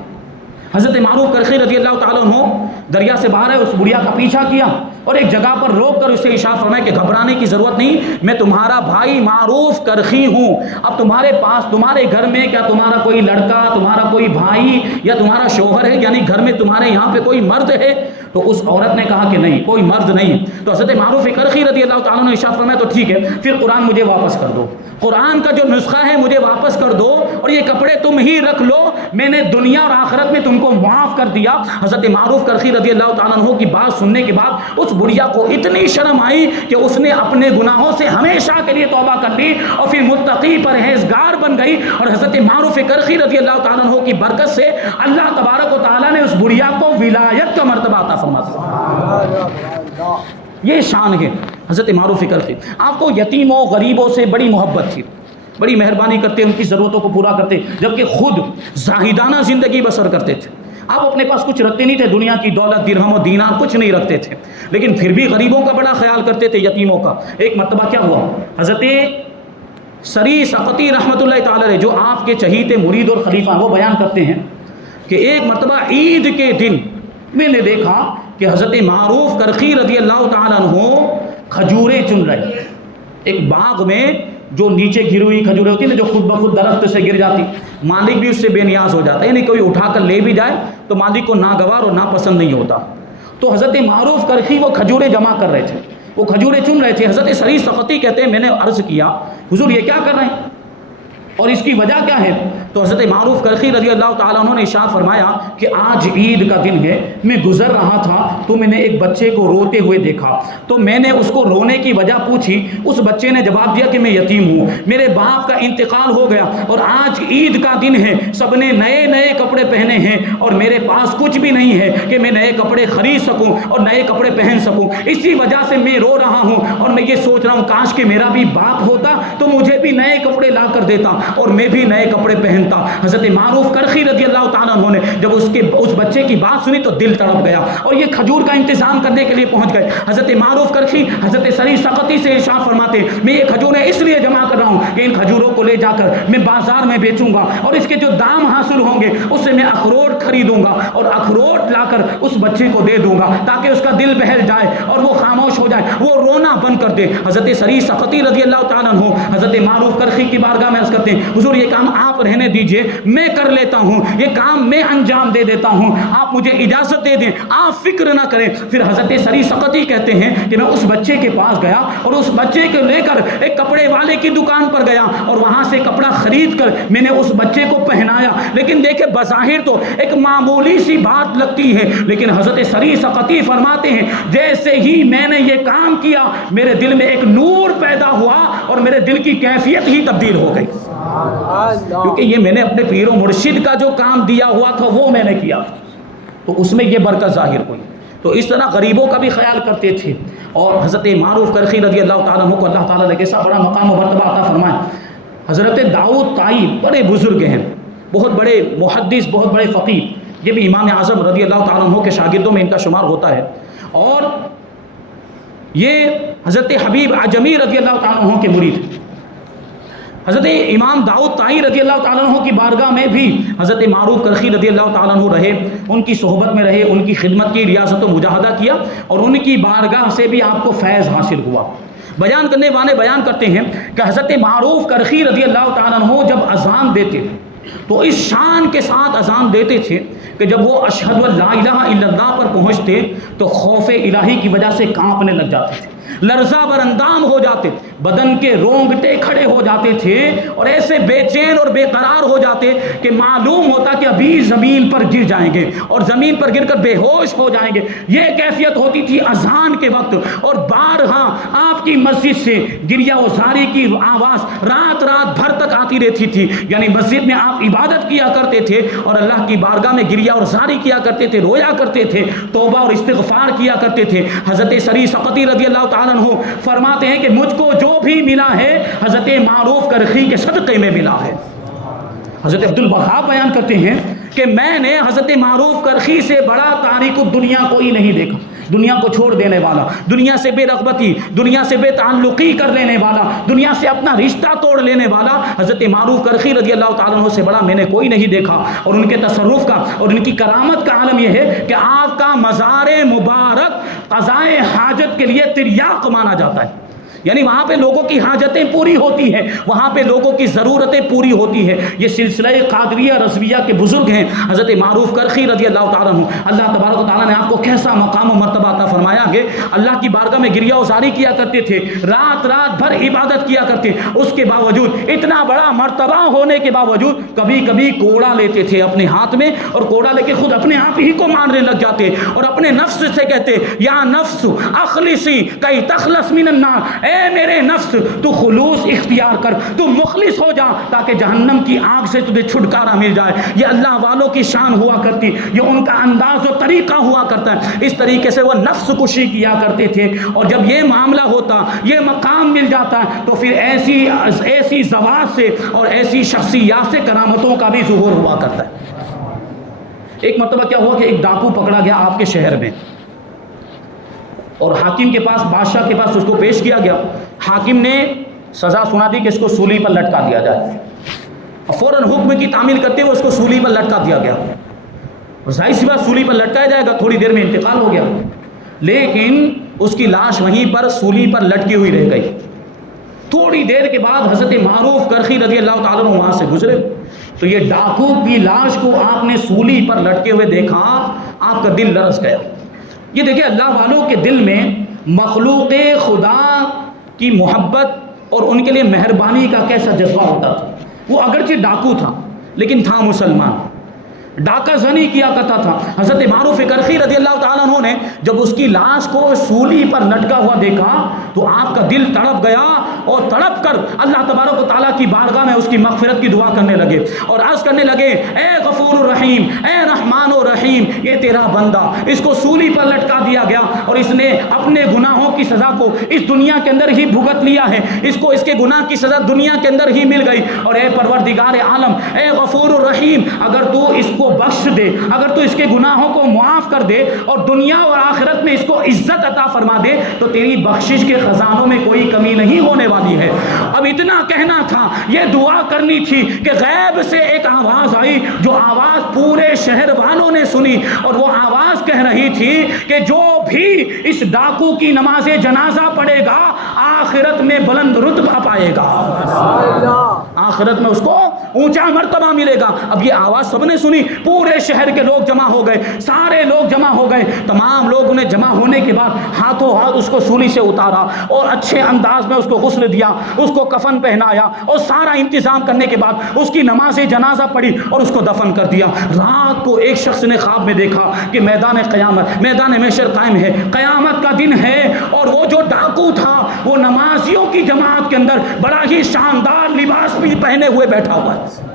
حضرت معروف کرخی رضی اللہ تعالیٰ عنہ دریا سے باہر ہے، اس بڑھیا کا پیچھا کیا اور ایک جگہ پر روک کر اسے ارشاد فرمایا کہ گھبرانے کی ضرورت نہیں، میں تمہارا بھائی معروف کرخی ہوں۔ اب تمہارے پاس تمہارے گھر میں کیا تمہارا کوئی لڑکا، تمہارا کوئی بھائی یا تمہارا شوہر ہے، یعنی گھر میں تمہارے یہاں پہ کوئی مرد ہے؟ تو اس عورت نے کہا کہ نہیں، کوئی مرد نہیں۔ تو حضرت معروف کرخی رضی اللہ تعالیٰ نے ارشاد فرمایا تو ٹھیک ہے، پھر قرآن مجھے واپس کر دو، قرآن کا جو نسخہ ہے مجھے واپس کر دو اور یہ کپڑے تم ہی رکھ لو، میں نے دنیا اور آخرت میں تم کو معاف کر دیا۔ حضرت معروف کرخی رضی اللہ تعالیٰ عنہ کی بات سننے کے بعد اس بڑھیا کو اتنی شرم آئی کہ اس نے اپنے گناہوں سے ہمیشہ کے لیے توبہ کر لی اور پھر متقی پرہیزگار بن گئی، اور حضرت معروف کرخی رضی اللہ تعالیٰ عنہ کی برکت سے اللہ تبارک و تعالیٰ نے اس بڑھیا کو ولایت کا مرتبہ عطا فرما دیا۔ یہ شان ہے حضرت معروف کرخی۔ آپ کو یتیموں غریبوں سے بڑی محبت تھی، بڑی مہربانی کرتے، ان کی ضرورتوں کو پورا کرتے، جبکہ خود زاہدانہ زندگی بسر کرتے تھے۔ آپ اپنے پاس کچھ رکھتے نہیں تھے، دنیا کی دولت، درہم و دینار کچھ نہیں رکھتے تھے، لیکن پھر بھی غریبوں کا بڑا خیال کرتے تھے، یتیموں کا۔ ایک مرتبہ کیا ہوا، حضرت سری سقطی رحمۃ اللہ تعالی علیہ جو آپ کے چہیتے مرید اور خلیفہ، وہ بیان کرتے ہیں کہ ایک مرتبہ عید کے دن میں نے دیکھا کہ حضرت معروف کرخی رضی اللہ تعالیٰ عنہ کھجوریں چن رہے، ایک باغ میں جو نیچے گری ہوئی کھجوریں ہوتی ہیں نا، جو خود بخود درخت سے گر جاتی، مالک بھی اس سے بے نیاز ہو جاتا ہے، یعنی کوئی اٹھا کر لے بھی جائے تو مالک کو ناگوار اور ناپسند نہیں ہوتا۔ تو حضرت معروف کرخی وہ کھجوریں جمع کر رہے تھے، وہ کھجوریں چن رہے تھے۔ حضرت سری سقطی کہتے ہیں میں نے عرض کیا حضور یہ کیا کر رہے ہیں اور اس کی وجہ کیا ہے؟ تو حضرت معروف کرخی رضی اللہ تعالیٰ عنہ نے ارشاد فرمایا کہ آج عید کا دن ہے، میں گزر رہا تھا تو میں نے ایک بچے کو روتے ہوئے دیکھا، تو میں نے اس کو رونے کی وجہ پوچھی، اس بچے نے جواب دیا کہ میں یتیم ہوں، میرے باپ کا انتقال ہو گیا اور آج عید کا دن ہے، سب نے نئے نئے کپڑے پہنے ہیں اور میرے پاس کچھ بھی نہیں ہے کہ میں نئے کپڑے خرید سکوں اور نئے کپڑے پہن سکوں، اسی وجہ سے میں رو رہا ہوں اور میں یہ سوچ رہا ہوں کاش کہ میرا بھی باپ ہوتا تو مجھے بھی نئے کپڑے لا کر دیتا اور میں بھی نئے کپڑے پہنتا۔ حضرت معروف کرخی رضی اللہ تعالیٰ عنہ نے جب اس بچے کی بات سنی تو دل تڑپ گیا اور یہ کھجور کا انتظام کرنے کے لیے پہنچ گئے۔ حضرت معروف کرخی حضرت سری سقطی سے ارشاد فرماتے میں یہ کھجوریں اس لیے جمع کر رہا ہوں کہ ان کھجوروں کو لے جا کر میں بازار میں بیچوں گا اور اس کے جو دام حاصل ہوں گے اس سے میں اخروٹ خریدوں گا اور اخروٹ لا کر اس بچے کو دے دوں گا تاکہ اس کا دل بہل جائے اور وہ خاموش ہو جائے، وہ رونا بند کر دے۔ حضرت سری سقطی رضی اللہ تعالیٰ عنہ حضرت معروف کرخی کی بارگاہ میں عرض کرتے کرتے ہیں حضور یہ کام آپ رہنے دیجئے، میں کر لیتا ہوں، یہ کام میں انجام دے دیتا ہوں، آپ مجھے اجازت دے دیں، آپ فکر نہ کریں۔ پھر حضرت سری سقطی کہتے ہیں کہ میں اس بچے کے پاس گیا اور اس بچے کو لے کر ایک کپڑے والے کی دکان پر گیا اور وہاں سے کپڑا خرید کر میں نے اس بچے کو پہنایا۔ لیکن دیکھیں بظاہر تو ایک معمولی سی بات لگتی ہے، لیکن حضرت سری سقطی فرماتے ہیں جیسے ہی میں نے یہ کام کیا میرے دل میں ایک نور پیدا ہوا اور میرے دل کی کیفیت ہی تبدیل ہو گئی، کیونکہ یہ میں نے اپنے پیر و مرشد کا جو کام دیا ہوا تھا وہ میں نے کیا، تو اس میں یہ برکت ظاہر ہوئی۔ تو اس طرح غریبوں کا بھی خیال کرتے تھے۔ اور حضرت معروف کرخی رضی اللہ تعالیٰ عنہ کو اللہ تعالیٰ نے کیسا بڑا مقام و مرتبہ عطا فرمایا۔ حضرت داؤد طائی بڑے بزرگ ہیں، بہت بڑے محدث، بہت بڑے فقیہ، یہ بھی امام اعظم رضی اللہ تعالیٰ عنہ کے شاگردوں میں ان کا شمار ہوتا ہے، اور یہ حضرت حبیب عجمی رضی اللہ تعالیٰ عنہ کے مرید۔ حضرت امام داؤد طائی رضی اللہ تعالیٰ عنہ کی بارگاہ میں بھی حضرت معروف کرخی رضی اللہ تعالیٰ عنہ رہے، ان کی صحبت میں رہے، ان کی خدمت کی، ریاضت و مجاہدہ کیا، اور ان کی بارگاہ سے بھی آپ کو فیض حاصل ہوا۔ بیان کرنے والے بیان کرتے ہیں کہ حضرت معروف کرخی رضی اللہ تعالیٰ عنہ جب اذان دیتے تو اس شان کے ساتھ اذان دیتے تھے کہ جب وہ اشہد ان لا الہ الا اللہ پر پہنچتے تو خوف الہی کی وجہ سے کانپنے لگ جاتے تھے، لرزہ بر اندام ہو جاتے، بدن کے رونگٹے کھڑے ہو جاتے تھے اور ایسے بے چین اور بے قرار ہو جاتے کہ معلوم ہوتا کہ ابھی زمین پر گر جائیں گے اور زمین پر گر کر بے ہوش ہو جائیں گے۔ یہ کیفیت ہوتی تھی اذان کے وقت، اور بارہا آپ کی مسجد سے گریہ و زاری کی آواز رات رات بھر تک آتی رہتی تھی، یعنی مسجد میں آپ عبادت کیا کرتے تھے اور اللہ کی بارگاہ میں گریہ اور زاری کیا کرتے تھے، رویا کرتے تھے، توبہ اور استغفار کیا کرتے تھے۔ حضرت سری سقطی رضی اللہ تعالیٰ عنہ فرماتے ہیں کہ مجھ کو جو بھی ملا ہے حضرت معروف کرخی کے صدقے میں ملا ہے۔ حضرت عبد الوہاب بیان کرتے ہیں کہ میں نے حضرت معروف کرخی سے بڑا تاریک الدنیا کوئی نہیں دیکھا، دنیا کو چھوڑ دینے والا، دنیا سے بے رغبتی، دنیا سے بے تعلقی کر لینے والا، دنیا سے اپنا رشتہ توڑ لینے والا حضرت معروف کرخی رضی اللہ تعالیٰ عنہ سے بڑا میں نے کوئی نہیں دیکھا۔ اور ان کے تصرف کا اور ان کی کرامت کا عالم یہ ہے کہ آپ کا مزار مبارک قضائے حاجت کے لیے تریاق مانا جاتا ہے، یعنی وہاں پہ لوگوں کی حاجتیں پوری ہوتی ہیں، وہاں پہ لوگوں کی ضرورتیں پوری ہوتی ہیں۔ یہ سلسلہ قادریہ رضویہ کے بزرگ ہیں حضرت معروف کرخی رضی اللہ تعالیٰ عنہ۔ اللہ تبارک و تعالیٰ نے آپ کو کیسا مقام و مرتبہ عطا فرمایا کہ اللہ کی بارگاہ میں گریہ و زاری کیا کرتے تھے، رات رات بھر عبادت کیا کرتے، اس کے باوجود اتنا بڑا مرتبہ ہونے کے باوجود کبھی کبھی کوڑا لیتے تھے اپنے ہاتھ میں اور کوڑا لے کے خود اپنے آپ ہی کو مارنے لگ جاتے اور اپنے نفس سے کہتے یا نفس اخلصی کئی تخلص من النار، اے میرے نفس تو خلوص اختیار کر، تو مخلص ہو جا تاکہ جہنم کی آگ سے تجھے چھٹکارا مل جائے۔ یہ اللہ والوں کی شان ہوا کرتی، یہ ان کا انداز و طریقہ ہوا کرتا ہے، اس طریقے سے وہ نفس کشی کیا کرتے تھے۔ اور جب یہ معاملہ ہوتا، یہ مقام مل جاتا تو پھر ایسی زوات سے اور ایسی شخصیات سے کرامتوں کا بھی ظہور ہوا کرتا ہے۔ ایک مرتبہ کیا ہوا کہ ایک ڈاکو پکڑا گیا آپ کے شہر میں، اور حاکم کے پاس، بادشاہ کے پاس اس کو پیش کیا گیا۔ حاکم نے سزا سنا دی کہ اس کو سولی پر لٹکا دیا جائے، اور فوراً حکم کی تعمیل کرتے ہوئے اس کو سولی پر لٹکا دیا گیا۔ ظاہر سی بات سولی پر لٹکایا جائے گا، تھوڑی دیر میں انتقال ہو گیا، لیکن اس کی لاش وہیں پر سولی پر لٹکی ہوئی رہ گئی۔ تھوڑی دیر کے بعد حضرت معروف کرخی رضی اللہ تعالیٰ عنہ وہاں سے گزرے تو یہ ڈاکو کی لاش کو آپ نے سولی پر لٹکے ہوئے دیکھا، آپ کا دل لرز گیا۔ یہ دیکھیں اللہ والوں کے دل میں مخلوق خدا کی محبت اور ان کے لیے مہربانی کا کیسا جذبہ ہوتا تھا۔ وہ اگرچہ ڈاکو تھا لیکن تھا مسلمان، ڈاکہ زنی کیا کرتا تھا۔ حضرت معروف کرخی رضی اللہ تعالیٰ عنہ نے جب اس کی لاش کو سولی پر لٹکا ہوا دیکھا تو آپ کا دل تڑپ گیا اور تڑپ کر اللہ تبارک و تعالیٰ کی بارگاہ میں اس کی مغفرت کی دعا کرنے لگے اور عرض کرنے لگے اے غفور الرحیم، اے رحمان الرحیم، یہ تیرا بندہ، اس کو سولی پر لٹکا دیا گیا اور اس نے اپنے گناہوں کی سزا کو اس دنیا کے اندر ہی بھگت لیا ہے، اس کو اس کے گناہ کی سزا دنیا کے اندر ہی مل گئی۔ اور اے پروردگار عالم، اے غفور الرحیم، اگر تو اس کو بخش دے، اگر تو اس کے گناہوں کو معاف کر دے اور دنیا اور آخرت میں اس کو عزت عطا فرما دے تو تیری بخشش کے خزانوں میں کوئی کمی نہیں ہونے والی ہے۔ اب اتنا کہنا تھا، یہ دعا کرنی تھی کہ غیب سے ایک آواز آئی، جو آواز پورے شہر والوں نے سنی، اور وہ آواز کہہ رہی تھی کہ جو بھی اس ڈاکو کی نماز جنازہ پڑھے گا آخرت میں بلند رتبہ پائے گا۔ آخرت میں اس کو اونچا مرتبہ ملے گا۔ اب یہ آواز سب نے سنی، پورے شہر کے لوگ جمع ہو گئے، سارے لوگ جمع ہو گئے۔ تمام لوگوں نے جمع ہونے کے بعد ہاتھوں ہاتھ اس کو سولی سے اتارا اور اچھے انداز میں اس کو غسل دیا، اس کو کفن پہنایا اور سارا انتظام کرنے کے بعد اس کی نماز جنازہ پڑھی اور اس کو دفن کر دیا۔ رات کو ایک شخص نے خواب میں دیکھا کہ میدان قیامت، میدان محشر قائم ہے، قیامت کا دن ہے، اور وہ جو ڈاکو تھا وہ نمازیوں کی جماعت کے اندر بڑا ہی شاندار لباس بھی پہنے ہوئے بیٹھا ہوا ہے،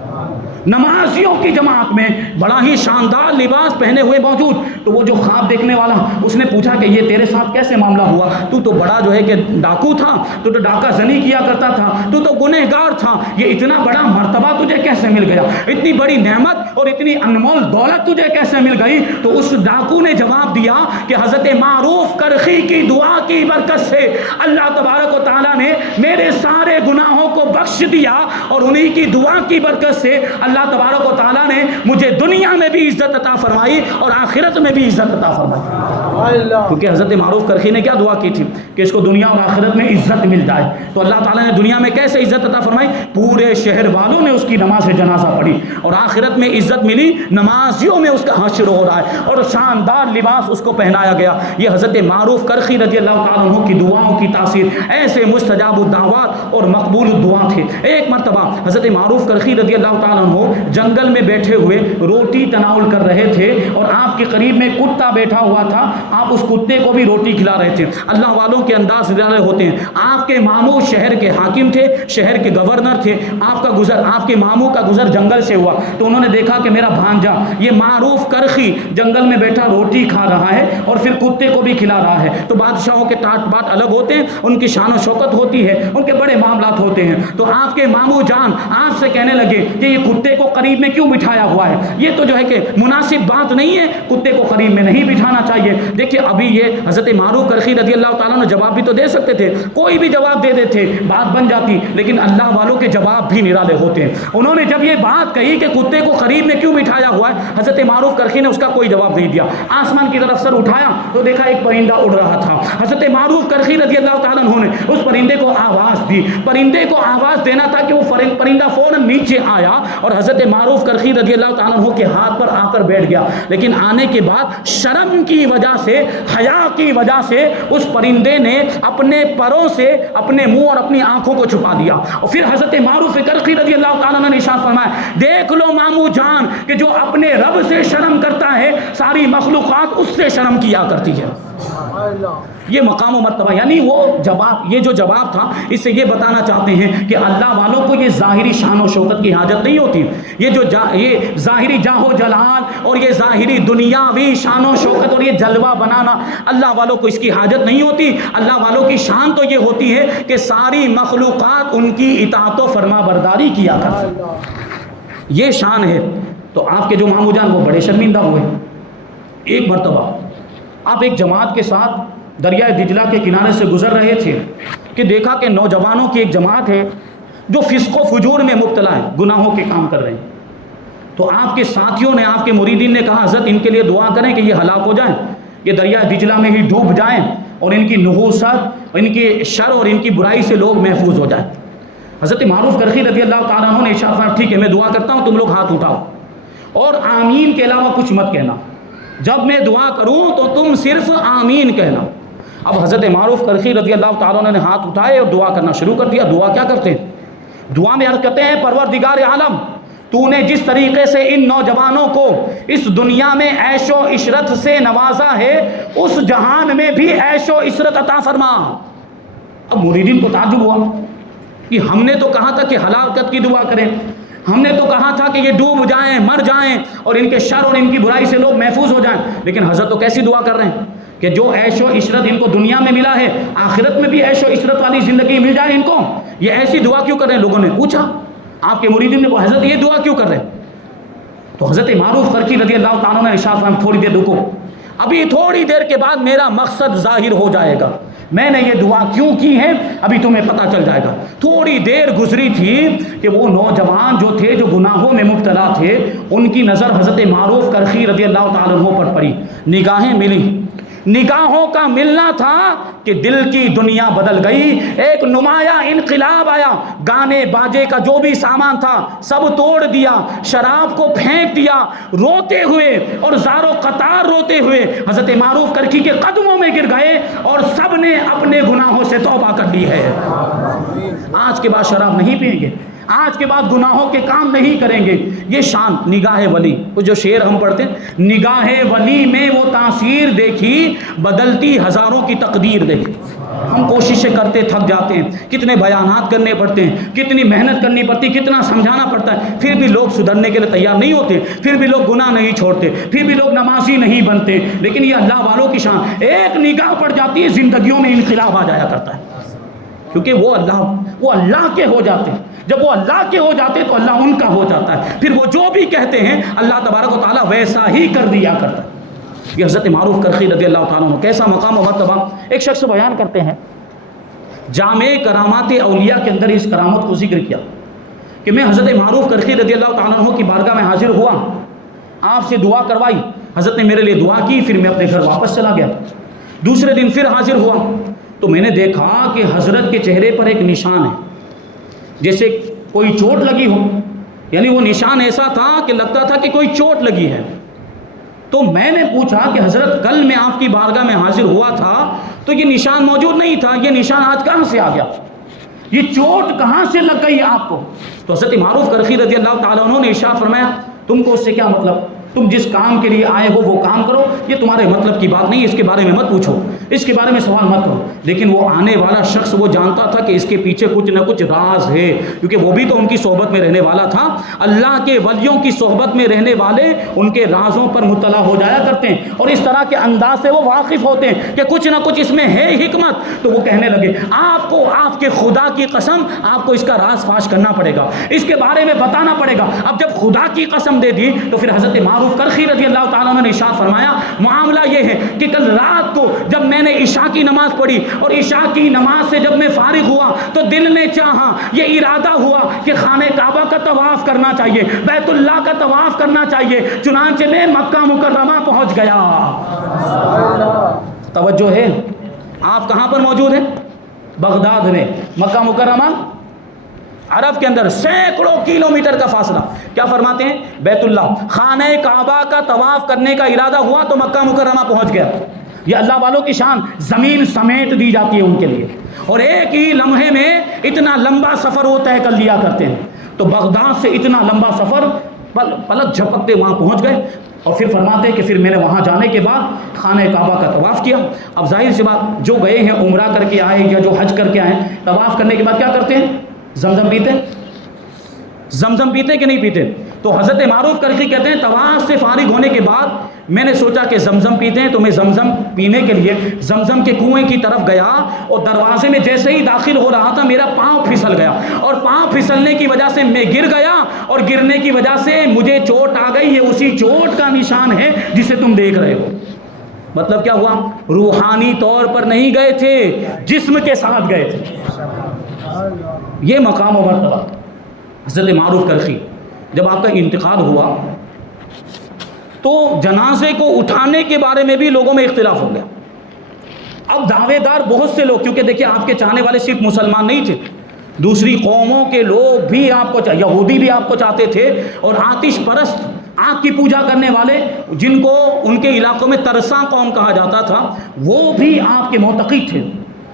نمازیوں کی جماعت میں بڑا ہی شاندار لباس پہنے ہوئے موجود۔ تو وہ جو خواب دیکھنے والا اس نے پوچھا کہ یہ تیرے ساتھ کیسے معاملہ ہوا؟ تو بڑا جو ہے کہ ڈاکو تھا، تو ڈاکہ زنی کیا کرتا تھا، تو گنہگار تھا، یہ اتنا بڑا مرتبہ تجھے کیسے مل گیا؟ اتنی بڑی نعمت اور اتنی انمول دولت تجھے کیسے مل گئی؟ تو اس ڈاکو نے جواب دیا کہ حضرت معروف کرخی کی دعا کی برکت سے اللہ تبارک و تعالیٰ نے میرے سارے گناہوں کو بخش دیا، اور انہی کی دعا کی برکت سے اللہ تبارک و تعالیٰ نے مجھے دنیا میں بھی عزت عطا فرمائی اور آخرت میں بھی عزت عطا فرمائی۔ کیونکہ حضرت معروف کرخی نے کیا دعا کی تھی کہ اس کو دنیا اور آخرت میں عزت مل جائے، تو اللہ تعالیٰ نے دنیا میں کیسے عزت عطا فرمائی؟ پورے شہر والوں نے اس کی نماز جنازہ پڑھی، اور آخرت میں عزت ملی، نمازیوں میں اس کا حشر ہو رہا ہے، اور شاندار لباس اس کو پہنایا گیا۔ یہ حضرت معروف کرخی رضی اللہ تعالیٰ عنہ کی دعاؤں کی تاثیر، ایسے مستجاب الدعوات اور مقبول الدعا تھے۔ ایک مرتبہ حضرت معروف کرخی رضی اللہ تعالیٰ عنہ جنگل میں بیٹھے ہوئے روٹی تناول کر رہے تھے، اور آپ کے قریب میں کتا بیٹھا ہوا تھا، آپ اس کتے کو بھی روٹی کھلا رہے تھے۔ اللہ والوں کے انداز نرالے ہوتے ہیں۔ آپ کے ماموں شہر کے حاکم تھے، شہر کے گورنر تھے، آپ کے ماموں کا گزر جنگل سے ہوا، تو انہوں نے دیکھا کہ میرا بھانجا یہ معروف کرخی جنگل میں بیٹھا روٹی کھا رہا ہے اور پھر کتے کو بھی کھلا رہا ہے، تو بادشاہوں کے ٹاٹ بات الگ ہوتے ہیں، ان کی شان و شوکت ہوتی ہے، ان کے بڑے معاملات ہوتے ہیں۔ تو آپ کے ماموں جان آپ سے کہنے لگے کہ یہ کتے کو قریب میں کیوں بٹھایا ہوا ہے؟ یہ تو جو ہے کہ مناسب بات نہیں ہے، کتے کو قریب میں نہیں بٹھانا چاہیے۔ دیکھیے ابھی یہ حضرت معروف کرخی رضی اللہ تعالیٰ نے جواب بھی تو دے سکتے تھے، کوئی بھی جواب دے دیتے بات بن جاتی، لیکن اللہ والوں کے جواب بھی نرالے ہوتے ہیں۔ انہوں نے جب یہ بات کہی کہ کتے کو قریب میں کیوں بٹھایا ہوا ہے، حضرت معروف کرخی نے اس کا کوئی جواب نہیں دیا۔ آسمان کی طرف سر اٹھایا تو دیکھا ایک پرندہ اڑ رہا تھا۔ حضرت معروف کرخی رضی اللہ تعالیٰ عنہ نے اس پرندے کو آواز دی، پرندے کو آواز دینا تھا کہ وہ پرندہ فوراً نیچے آیا اور حضرت معروف کرخی رضی اللہ تعالیٰ عنہ کے ہاتھ پر آ کر بیٹھ گیا، لیکن آنے کے بعد شرم کی وجہ سے، حیا کی وجہ سے اس پرندے نے اپنے پروں سے اپنے منہ اور اپنی آنکھوں کو چھپا دیا۔ اور پھر حضرت معروف کرخی رضی اللہ تعالیٰ عنہ نے ارشاد فرمایا، دیکھ لو ماموں جان کہ جو اپنے رب سے شرم کرتا ہے ساری مخلوقات اس سے شرم کیا کرتی ہے۔ یہ مقام و مرتبہ، یعنی وہ جواب، یہ جو جواب تھا اس سے یہ بتانا چاہتے ہیں کہ اللہ والوں کو یہ ظاہری شان و شوکت کی حاجت نہیں ہوتی، یہ ظاہری جاہ و جلال اور یہ ظاہری دنیاوی شان و شوکت اور یہ جلوہ بنانا اللہ والوں کو اس کی حاجت نہیں ہوتی۔ اللہ والوں کی شان تو یہ ہوتی ہے کہ ساری مخلوقات ان کی اطاعت و فرما برداری کیا کرتی، یہ شان ہے۔ تو آپ کے جو ماموں جان وہ بڑے شرمندہ ہوئے۔ ایک مرتبہ آپ ایک جماعت کے ساتھ دریائے دجلہ کے کنارے سے گزر رہے تھے کہ دیکھا کہ نوجوانوں کی ایک جماعت ہے جو فسق و فجور میں مبتلا ہے، گناہوں کے کام کر رہے ہیں۔ تو آپ کے ساتھیوں نے، آپ کے مریدین نے کہا حضرت ان کے لیے دعا کریں کہ یہ ہلاک ہو جائیں، یہ دریائے دجلہ میں ہی ڈوب جائیں اور ان کی نحوست، ان کی شر اور ان کی برائی سے لوگ محفوظ ہو جائیں۔ حضرت معروف کرخی رضی اللہ تعالیٰ عنہ نے ارشاد فرمایا، ٹھیک ہے میں دعا کرتا ہوں، تم لوگ ہاتھ اٹھاؤ اور آمین کے علاوہ کچھ مت کہنا، جب میں دعا کروں تو تم صرف آمین کہنا۔ اب حضرت معروف کرخی رضی اللہ تعالیٰ عنہ نے ہاتھ اٹھائے اور دعا کرنا شروع کر دیا۔ دعا کیا کرتے ہیں؟ دعا میں عرض کرتے ہیں، پروردگار عالم، تو نے جس طریقے سے ان نوجوانوں کو اس دنیا میں عیش و عشرت سے نوازا ہے، اس جہان میں بھی عیش و عشرت عطا فرما۔ اب مریدین کو تعجب ہوا کہ ہم نے تو کہا تھا کہ ہلاکت کی دعا کریں، ہم نے تو کہا تھا کہ یہ ڈوب جائیں، مر جائیں اور ان کے شر اور ان کی برائی سے لوگ محفوظ ہو جائیں، لیکن حضرت تو کیسی دعا کر رہے ہیں کہ جو عیش و عشرت ان کو دنیا میں ملا ہے آخرت میں بھی عیش و عشرت والی زندگی مل جائے ان کو، یہ ایسی دعا کیوں کر رہے ہیں؟ لوگوں نے پوچھا آپ کے مریدین نے، حضرت یہ دعا کیوں کر رہے ہیں؟ تو حضرت معروف کرخی رضی اللہ تعالیٰ نے ارشاد فرمایا، تھوڑی دیر رکو، ابھی تھوڑی دیر کے بعد میرا مقصد ظاہر ہو جائے گا، میں نے یہ دعا کیوں کی ہے ابھی تمہیں پتہ چل جائے گا۔ تھوڑی دیر گزری تھی کہ وہ نوجوان جو تھے، جو گناہوں میں مبتلا تھے، ان کی نظر حضرت معروف کرخی رضی اللہ تعالیٰ عنہ پر پڑی، نگاہیں ملی نگاہوں کا ملنا تھا کہ دل کی دنیا بدل گئی. ایک نمایاں انقلاب آیا. گانے باجے کا جو بھی سامان تھا سب توڑ دیا, شراب کو پھینک دیا. روتے ہوئے اور زارو قطار روتے ہوئے حضرت معروف کرخی کے قدموں میں گر گئے اور سب نے اپنے گناہوں سے توبہ کر لی ہے. آج کے بعد شراب نہیں پئیں گے, آج کے بعد گناہوں کے کام نہیں کریں گے. یہ شان نگاہ ولی, وہ جو شعر ہم پڑھتے ہیں, نگاہ ولی میں وہ تاثیر دیکھی بدلتی ہزاروں کی تقدیر دیکھی. ہم کوششیں کرتے تھک جاتے ہیں, کتنے بیانات کرنے پڑتے ہیں, کتنی محنت کرنی پڑتی, کتنا سمجھانا پڑتا ہے, پھر بھی لوگ سدھرنے کے لیے تیار نہیں ہوتے, پھر بھی لوگ گناہ نہیں چھوڑتے, پھر بھی لوگ نمازی نہیں بنتے. لیکن یہ اللہ والوں کی شان, ایک نگاہ پڑ جاتی ہے زندگیوں میں انقلاب آ جایا کرتا ہے, کیونکہ وہ اللہ کے ہو جاتے ہیں. جب وہ اللہ کے ہو جاتے تو اللہ ان کا ہو جاتا ہے. پھر وہ جو بھی کہتے ہیں اللہ تبارک و تعالیٰ ویسا ہی کر دیا کرتا ہے. یہ حضرت معروف کرخی رضی اللہ تعالیٰ عنہ کیسا مقام و مرتبہ. ایک شخص بیان کرتے ہیں جامع کرامات اولیاء کے اندر اس کرامت کو ذکر کیا کہ میں حضرت معروف کرخی رضی اللہ تعالیٰ عنہ کی بارگاہ میں حاضر ہوا, آپ سے دعا کروائی, حضرت نے میرے لیے دعا کی, پھر میں اپنے گھر واپس چلا گیا. دوسرے دن پھر حاضر ہوا تو میں نے دیکھا کہ حضرت کے چہرے پر ایک نشان ہے جیسے کوئی چوٹ لگی ہو, یعنی وہ نشان ایسا تھا کہ لگتا تھا کہ کوئی چوٹ لگی ہے. تو میں نے پوچھا کہ حضرت کل میں آپ کی بارگاہ میں حاضر ہوا تھا تو یہ نشان موجود نہیں تھا, یہ نشان آج کہاں سے آ گیا, یہ چوٹ کہاں سے لگ گئی آپ کو؟ تو حضرت معروف کرخی رضی اللہ تعالیٰ عنہ نے ارشاد فرمایا تم کو اس سے کیا مطلب, تم جس کام کے لیے آئے ہو وہ کام کرو, یہ تمہارے مطلب کی بات نہیں, اس کے بارے میں مت پوچھو, اس کے بارے میں سوال مت کرو. لیکن وہ آنے والا شخص وہ جانتا تھا کہ اس کے پیچھے کچھ نہ کچھ راز ہے, کیونکہ وہ بھی تو ان کی صحبت میں رہنے والا تھا. اللہ کے ولیوں کی صحبت میں رہنے والے ان کے رازوں پر مطلع ہو جایا کرتے ہیں اور اس طرح کے انداز سے وہ واقف ہوتے ہیں کہ کچھ نہ کچھ اس میں ہے حکمت. تو وہ کہنے لگے آپ کو آپ کے خدا کی قسم آپ کو اس کا راز فاش کرنا پڑے گا, اس کے بارے میں بتانا پڑے گا. اب جب خدا کی قسم دے دی تو پھر حضرت معروف کرخی رضی اللہ تعالیٰ عنہ نے ارشاد فرمایا معاملہ یہ ہے کہ کل رات کو جب میں نے عشاء کی نماز پڑھی اور عشاء کی نماز سے جب میں فارغ ہوا تو دل نے چاہا, یہ ارادہ ہوا کہ خانہ کعبہ کا طواف کرنا چاہیے, بیت اللہ کا طواف کرنا چاہیے. چنانچہ میں مکہ مکرمہ پہنچ گیا. توجہ ہے, آپ کہاں پر موجود ہیں؟ بغداد میں. مکہ مکرمہ عرب کے اندر سینکڑوں کلومیٹر کا فاصلہ. کیا فرماتے ہیں؟ بیت اللہ خانہ کعبہ کا طواف کرنے کا ارادہ ہوا تو مکہ مکرمہ پہنچ گیا. یہ اللہ والوں کی شان, زمین سمیٹ دی جاتی ہے ان کے لیے, اور ایک ہی لمحے میں اتنا لمبا سفر وہ طے کر لیا کرتے ہیں. تو بغداد سے اتنا لمبا سفر پلک جھپکتے وہاں پہنچ گئے. اور پھر فرماتے ہیں کہ پھر میں نے وہاں جانے کے بعد خانہ کعبہ کا طواف کیا. اب ظاہر سی بات, جو گئے ہیں عمرہ کر کے آئے یا جو حج کر کے آئے, طواف کرنے کے بعد کیا کرتے ہیں؟ زمزم پیتے, زمزم پیتے کہ نہیں پیتے؟ تو حضرت معروف کرخی کہتے ہیں طواف سے فارغ ہونے کے بعد میں نے سوچا کہ زمزم پیتے ہیں, تو میں زمزم پینے کے لیے زمزم کے کنویں کی طرف گیا اور دروازے میں جیسے ہی داخل ہو رہا تھا میرا پاؤں پھسل گیا, اور پاؤں پھسلنے کی وجہ سے میں گر گیا, اور گرنے کی وجہ سے مجھے چوٹ آ گئی. یہ اسی چوٹ کا نشان ہے جسے تم دیکھ رہے ہو. مطلب کیا ہوا؟ روحانی طور پر نہیں گئے تھے, جسم کے ساتھ گئے تھے. یہ مقام و مرتبہ. حضرت معروف کرخی جب آپ کا انتقال ہوا تو جنازے کو اٹھانے کے بارے میں بھی لوگوں میں اختلاف ہو گیا. اب دعوے دار بہت سے لوگ, کیونکہ دیکھیں آپ کے چاہنے والے صرف مسلمان نہیں تھے, دوسری قوموں کے لوگ بھی آپ کو, یہودی بھی آپ کو چاہتے تھے, اور آتش پرست آگ کی پوجا کرنے والے جن کو ان کے علاقوں میں ترساں قوم کہا جاتا تھا وہ بھی آپ کے معتقد تھے.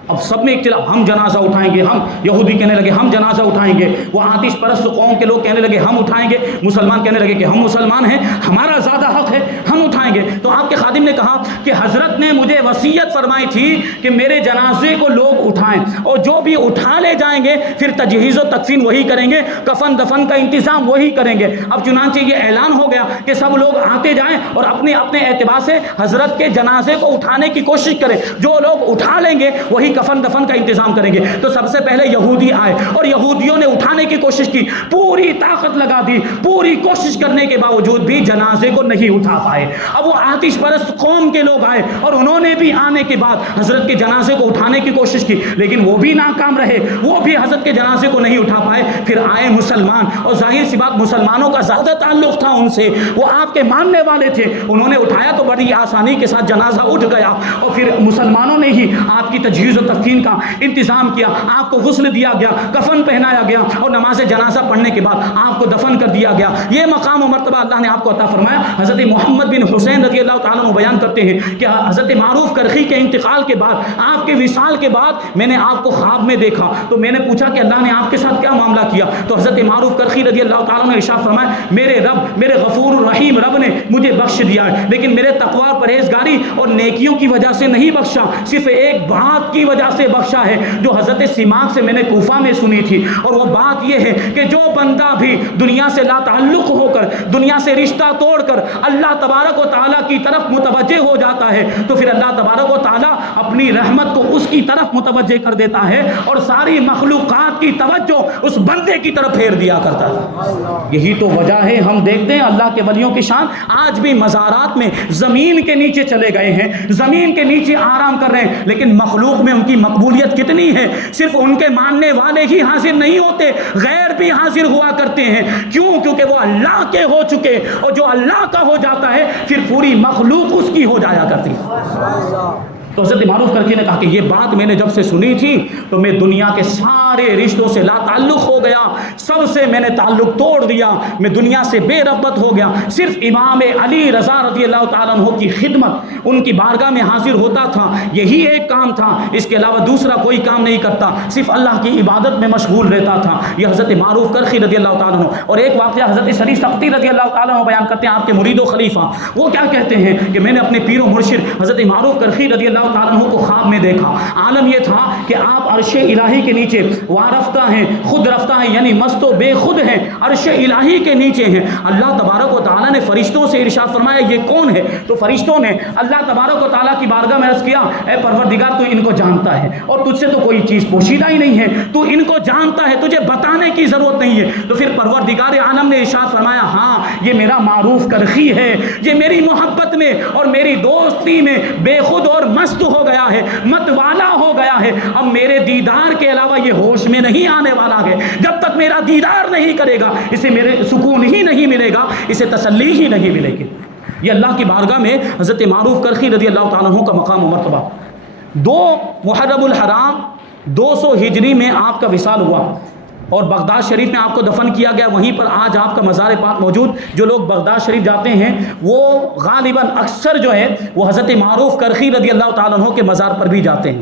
اب سب میں اختلاف, ہم جنازہ اٹھائیں گے, ہم یہودی کہنے لگے ہم جنازہ اٹھائیں گے, وہ آتش پرست قوم کے لوگ کہنے لگے ہم اٹھائیں گے, مسلمان کہنے لگے کہ ہم مسلمان ہیں, ہمارا زیادہ حق ہے, ہم اٹھائیں گے. تو آپ کے خادم نے کہا کہ حضرت نے مجھے وصیت فرمائی تھی کہ میرے جنازے کو لوگ اٹھائیں, اور جو بھی اٹھا لے جائیں گے پھر تجہیز و تکفین وہی کریں گے, کفن دفن کا انتظام وہی کریں گے. اب چنانچہ یہ اعلان ہو گیا کہ سب لوگ آتے جائیں اور اپنے اپنے اعتبار سے حضرت کے جنازے کو اٹھانے کی کوشش کریں, جو لوگ اٹھا لیں گے وہی کفن دفن کا انتظام کریں گے. تو سب سے پہلے یہودی آئے اور یہودیوں نے اٹھانے کی کوشش کی, پوری طاقت لگا دی, پوری کوشش کرنے کے باوجود بھی جنازے کو نہیں اٹھا پائے. اب وہ آتش پرست قوم کے لوگ آئے اور انہوں نے بھی آنے کے بعد حضرت کے جنازے کو اٹھانے کی کوشش کی, لیکن وہ بھی ناکام رہے. وہ بھی حضرت حضرت کے جنازے کو نہیں اٹھا پائے، پھر آئے مسلمان، اور ظاہر سی بات مسلمانوں کا زیادہ تعلق تھا ان سے، وہ آپ کے ماننے والے تھے، انہوں نے اٹھایا تو بڑی آسانی کے ساتھ جنازہ اٹھ گیا، اور پھر مسلمانوں نے ہی آپ کی تجہیز و تکفین کا انتظام کیا، آپ کو غسل دیا گیا، کفن پہنایا گیا، اور نماز جنازہ پڑھنے کے بعد آپ کو دفن کر دیا گیا۔ یہ مقام و مرتبہ اللہ نے آپ کو عطا فرمایا۔ حضرت محمد بن حسین رضی اللہ تعالیٰ عنہ بیان کرتے ہیں کہ حضرت معروف کرخی کے انتقال کے بعد، آپ کے وصال کے بعد میں نے آپ کو خواب میں دیکھا، تو میں نے پوچھا کہ اللہ نے آپ کے ساتھ کیا معاملہ کیا؟ تو حضرت معروف کرخی رضی اللہ تعالیٰ عنہ نے ارشاد فرمایا، میرے رب، میرے غفور الرحیم رب نے مجھے بخش دیا ہے، لیکن میرے تقوی اور پرہیزگاری اور نیکیوں کی وجہ سے نہیں بخشا، صرف ایک بات کی وجہ سے بخشا ہے جو حضرت سماک سے میں نے کوفہ میں سنی تھی، اور وہ بات یہ ہے کہ جو بندہ بھی دنیا سے لا تعلق ہو کر، دنیا سے رشتہ توڑ کر اللہ تبارک و تعالیٰ کی طرف متوجہ ہو جاتا ہے تو پھر اللہ تبارک و تعالیٰ اپنی رحمت کو اس کی طرف متوجہ کر دیتا ہے، اور ساری مخلوقات کی توجہ اس بندے کی طرف پھیر دیا کرتا ہے۔ یہی تو وجہ ہے، ہم دیکھتے ہیں اللہ کے ولیوں کی شان، آج بھی مزارات میں زمین کے نیچے چلے گئے ہیں، زمین کے نیچے آرام کر رہے ہیں، لیکن مخلوق میں ان کی مقبولیت کتنی ہے؟ صرف ان کے ماننے والے ہی حاضر نہیں ہوتے، غیر بھی حاضر ہوا کرتے ہیں۔ کیوں؟ کیونکہ وہ اللہ کے ہو چکے، اور جو اللہ کا ہو جاتا ہے پھر پوری مخلوق اس کی ہو جایا کرتی ہے۔ تو حضرت معروف کرخی نے کہا کہ یہ بات میں نے جب سے سنی تھی تو میں دنیا کے سارے رشتوں سے لا تعلق ہو گیا، سب سے میں نے تعلق توڑ دیا، میں دنیا سے بے رغبت ہو گیا، صرف امام علی رضا رضی اللہ تعالیٰ عنہ کی خدمت، ان کی بارگاہ میں حاضر ہوتا تھا، یہی ایک کام تھا، اس کے علاوہ دوسرا کوئی کام نہیں کرتا، صرف اللہ کی عبادت میں مشغول رہتا تھا۔ یہ حضرت معروف کرخی رضی اللہ تعالیٰ عنہ۔ اور ایک واقعہ حضرت سری سختی رضی اللہ تعالیٰ عنہ بیان کرتے ہیں، آپ کے مرید و خلیفہ، وہ کیا کہتے ہیں کہ میں نے اپنے پیر و مرشد حضرت معروف کرخی رضی اللہ تعالیٰ عنہ کو خواب میں دیکھا۔ عالم یہ تھا کہ آپ عرش الہی کے نیچے وارفتہ ہیں، خود رفتہ ہیں، یعنی مست و بے خود ہیں، عرش الہی کے نیچے ہیں۔ اللہ تبارک و تعالیٰ نے فرشتوں سے ارشاد فرمایا یہ کون ہے؟ تو فرشتوں نے اللہ تبارک و تعالیٰ کی بارگاہ میں عرض کیا، اے پروردگار تو ان کو جانتا ہے، اور تجھ سے تو کوئی چیز پوشیدہ ہی نہیں ہے، تو ان کو جانتا ہے، تجھے بتانے کی ضرورت نہیں ہے۔ تو پھر پروردگار عالم نے ارشاد فرمایا، ہاں یہ میرا معروف کرخی ہے، یہ میری محبت میں اور میری دوستی میں بے خود اور مست ہو گیا ہے، مت والا ہو گیا ہے، اب میرے دیدار کے علاوہ یہ ہوش میں نہیں آنے والا ہے، جب تک میرا دیدار نہیں کرے گا اسے میرے سکون ہی نہیں ملے گا، اسے تسلی ہی نہیں ملے گی۔ یہ اللہ کی بارگاہ میں حضرت معروف کرخی رضی اللہ تعالیٰ عنہ کا مقام و مرتبہ۔ 2 محرم الحرام 200 ہجری میں آپ کا وصال ہوا، اور بغداد شریف میں آپ کو دفن کیا گیا، وہیں پر آج آپ کا مزار پاک موجود۔ جو لوگ بغداد شریف جاتے ہیں وہ غالباً اکثر جو ہے وہ حضرت معروف کرخی رضی اللہ تعالیٰ عنہ کے مزار پر بھی جاتے ہیں۔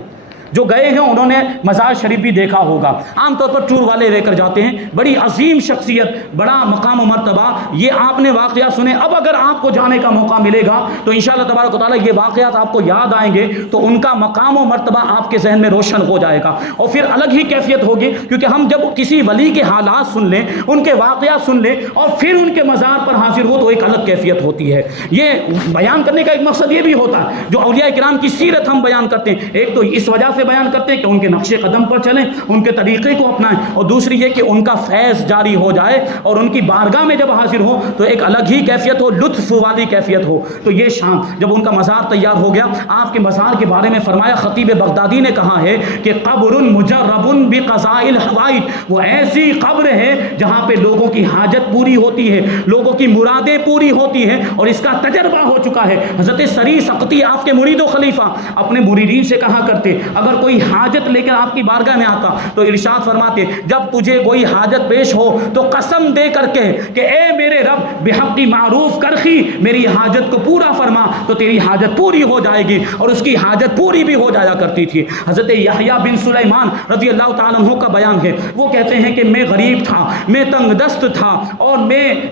جو گئے ہیں انہوں نے مزار شریف بھی دیکھا ہوگا، عام طور پر ٹور والے لے کر جاتے ہیں، بڑی عظیم شخصیت، بڑا مقام و مرتبہ، یہ آپ نے واقعہ سنے۔ اب اگر آپ کو جانے کا موقع ملے گا تو انشاءاللہ تبارک و تعالیٰ یہ واقعات آپ کو یاد آئیں گے، تو ان کا مقام و مرتبہ آپ کے ذہن میں روشن ہو جائے گا، اور پھر الگ ہی کیفیت ہوگی، کیونکہ ہم جب کسی ولی کے حالات سن لیں، ان کے واقعات سن لیں، اور پھر ان کے مزار پر حاضر ہو تو ایک الگ کیفیت ہوتی ہے۔ یہ بیان کرنے کا ایک مقصد یہ بھی ہوتا ہے، جو اولیاء کرام کی سیرت ہم بیان کرتے ہیں، ایک تو اس وجہ سے بیان کرتے ہیں کہ ان کے نقش قدم پر چلیں، ان کے طریقے کو اپنائیں، اور دوسری یہ کہ ان کا فیض جاری ہو جائے، اور ان کی بارگاہ میں جب حاضر ہو تو ایک الگ ہی کیفیت ہو، لطف والی کیفیت ہو۔ تو یہ شام جب ان کا مزار تیار ہو گیا، آپ کے مزار کے بارے میں فرمایا، خطیب بغدادی نے کہا ہے کہ قبر مجرب بقضاء الحوائج، وہ ایسی قبر ہے جہاں پہ لوگوں کی حاجت پوری ہوتی ہے، لوگوں کی مرادیں پوری ہوتی ہیں، اور اس کا تجربہ ہو چکا ہے۔ حضرت سری سقطی آپ کے مرید و خلیفہ اپنے مریدین سے کہا کرتے، اگر کوئی حاجت لے کر آپ کی بارگاہ میں آتا تو ارشاد فرماتے، جب تجھے کوئی حاجت پیش ہو تو قسم دے کر کہ اے میرے رب بحق معروف کرخی میری حاجت کو پورا فرما، تو تیری حاجت پوری ہو جائے گی، اور اس کی حاجت پوری بھی ہو جایا کرتی تھی۔ حضرت یحییٰ بن سلیمان رضی اللہ تعالیٰ عنہ کا بیان ہے، وہ کہتے ہیں کہ میں غریب تھا، میں تنگ دست تھا، اور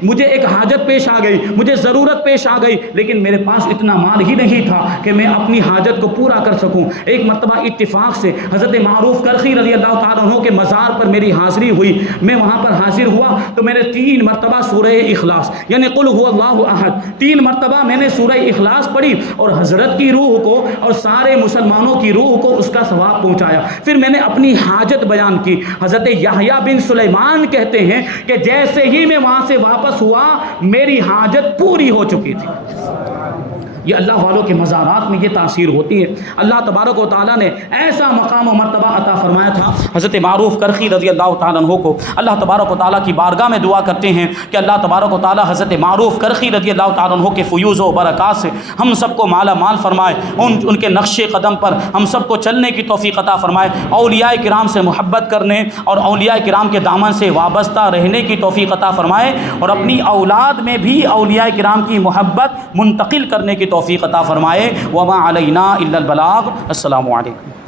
مجھے ایک حاجت پیش آ گئی، مجھے ضرورت پیش آ گئی، لیکن میرے پاس اتنا مال ہی نہیں تھا کہ میں اپنی حاجت کو پورا کر سکوں۔ ایک مرتبہ اتفاق سے حضرت معروف کرخی رضی اللہ تعالیٰ عنہ کے مزار پر میری حاضری ہوئی، میں وہاں پر حاضر ہوا تو میں نے 3 مرتبہ سورہ اخلاص یعنی قل هو اللہ احد 3 مرتبہ میں نے سورہ اخلاص پڑھی، اور حضرت کی روح کو اور سارے مسلمانوں کی روح کو اس کا ثواب پہنچایا۔ پھر میں نے اپنی حاجت بیان کی۔ حضرت یحییٰ بن سلیمان کہتے ہیں کہ جیسے ہی میں وہاں سے واپس ہوا میری حاجت پوری ہو چکی تھی۔ یہ اللہ والوں کے مزارات میں یہ تاثیر ہوتی ہے۔ اللہ تبارک و تعالیٰ نے ایسا مقام و مرتبہ عطا فرمایا تھا حضرت معروف کرخی رضی اللہ تعالیٰ عنہ کو۔ اللہ تبارک و تعالیٰ کی بارگاہ میں دعا کرتے ہیں کہ اللہ تبارک و تعالیٰ حضرت معروف کرخی رضی اللہ تعالیٰ عنہ کے فیوز و برکات سے ہم سب کو مالا مال فرمائے، ان کے نقش قدم پر ہم سب کو چلنے کی توفیق عطا فرمائے، اولیاء کرام سے محبت کرنے اور اولیاء کرام کے دامن سے وابستہ رہنے کی توفیق عطا فرمائے، اور اپنی اولاد میں بھی اولیاء کرام کی محبت منتقل کرنے کی توفیق عطا فرمائے۔ وما علینا الا البلاغ۔ السلام علیکم۔